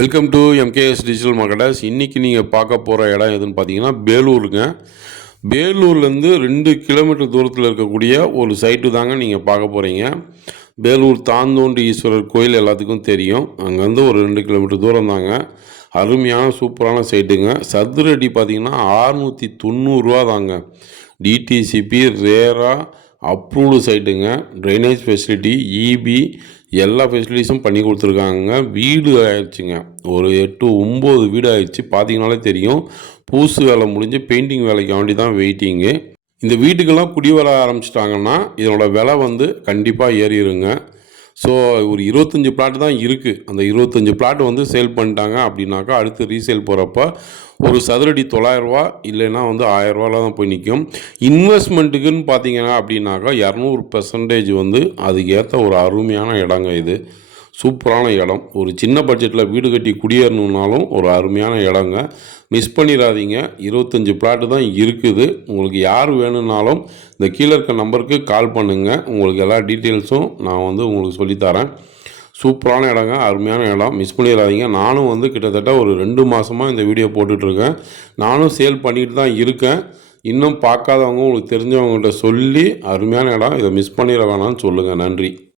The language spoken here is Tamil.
Welcome to MKS digital marketers. இன்றைக்கி நீங்கள் பார்க்க போகிற இடம் எதுன்னு பார்த்தீங்கன்னா பேலூருங்க. பேலூர்லேருந்து 2 கிலோமீட்டர் தூரத்தில் இருக்கக்கூடிய ஒரு சைட்டு தாங்க நீங்கள் பார்க்க போகிறீங்க. பேலூர் தாந்தோண்டி ஈஸ்வரர் கோயில் எல்லாத்துக்கும் தெரியும். அங்கேருந்து ஒரு 2 கிலோமீட்டர் தூரம் தாங்க. அருமையான சூப்பரான சைட்டுங்க. சதுரடி பார்த்திங்கன்னா 690 தாங்க. டிடிசிபி ரேரா அப்ரூவ்டு சைட்டுங்க. ட்ரைனேஜ் ஃபெசிலிட்டி, இபி எல்லா ஃபெசிலிட்டிஸும் பண்ணி கொடுத்துருக்காங்க. வீடு ஆயிடுச்சுங்க, ஒரு 8-9 வீடு ஆயிடுச்சு. பார்த்தீங்கனாலே தெரியும். பூசு வேலை முடிஞ்சு பெயிண்டிங் வேலைக்கு வேண்டி தான் வெயிட்டிங்கு. இந்த வீட்டுக்கெல்லாம் குடி வர ஆரம்பிச்சிட்டாங்கன்னா இதனோட விலை கண்டிப்பாக ஏறிடுங்க. ஸோ ஒரு 25 பிளாட் தான் இருக்குது. அந்த 25 பிளாட் சேல் பண்ணிட்டாங்க அப்படின்னாக்கா அடுத்து ரீசேல் போகிறப்ப ஒரு சதுரடி 900 ரூபா இல்லைன்னா 1000 ரூபாவில் தான் போய் நிற்கும். இன்வெஸ்ட்மெண்ட்டுக்குன்னு பார்த்தீங்கன்னா அப்படின்னாக்கா 200% அதுக்கு ஏற்ற ஒரு அருமையான இடங்க இது. சூப்பரான இடம். ஒரு சின்ன பட்ஜெட்டில் வீடு கட்டி குடியேறணுன்னாலும் ஒரு அருமையான இடங்க. மிஸ் பண்ணிடாதீங்க. 25 பிளாட்டு தான் இருக்குது. உங்களுக்கு யார் வேணும்னாலும் இந்த கீழே இருக்க நம்பருக்கு கால் பண்ணுங்கள். உங்களுக்கு எல்லா டீட்டெயில்ஸும் நான் உங்களுக்கு சொல்லித்தரேன். சூப்பரான இடங்க, அருமையான இடம். மிஸ் பண்ணிடாதீங்க. நானும் கிட்டத்தட்ட ஒரு 2 மாதமாக இந்த வீடியோ போட்டுட்ருக்கேன். நானும் சேல் பண்ணிட்டு தான் இருக்கேன். இன்னும் பார்க்காதவங்க உங்களுக்கு தெரிஞ்சவங்கள்ட்ட சொல்லி அருமையான இடம், இதை மிஸ் பண்ணிட வேணாம்னு சொல்லுங்கள். நன்றி.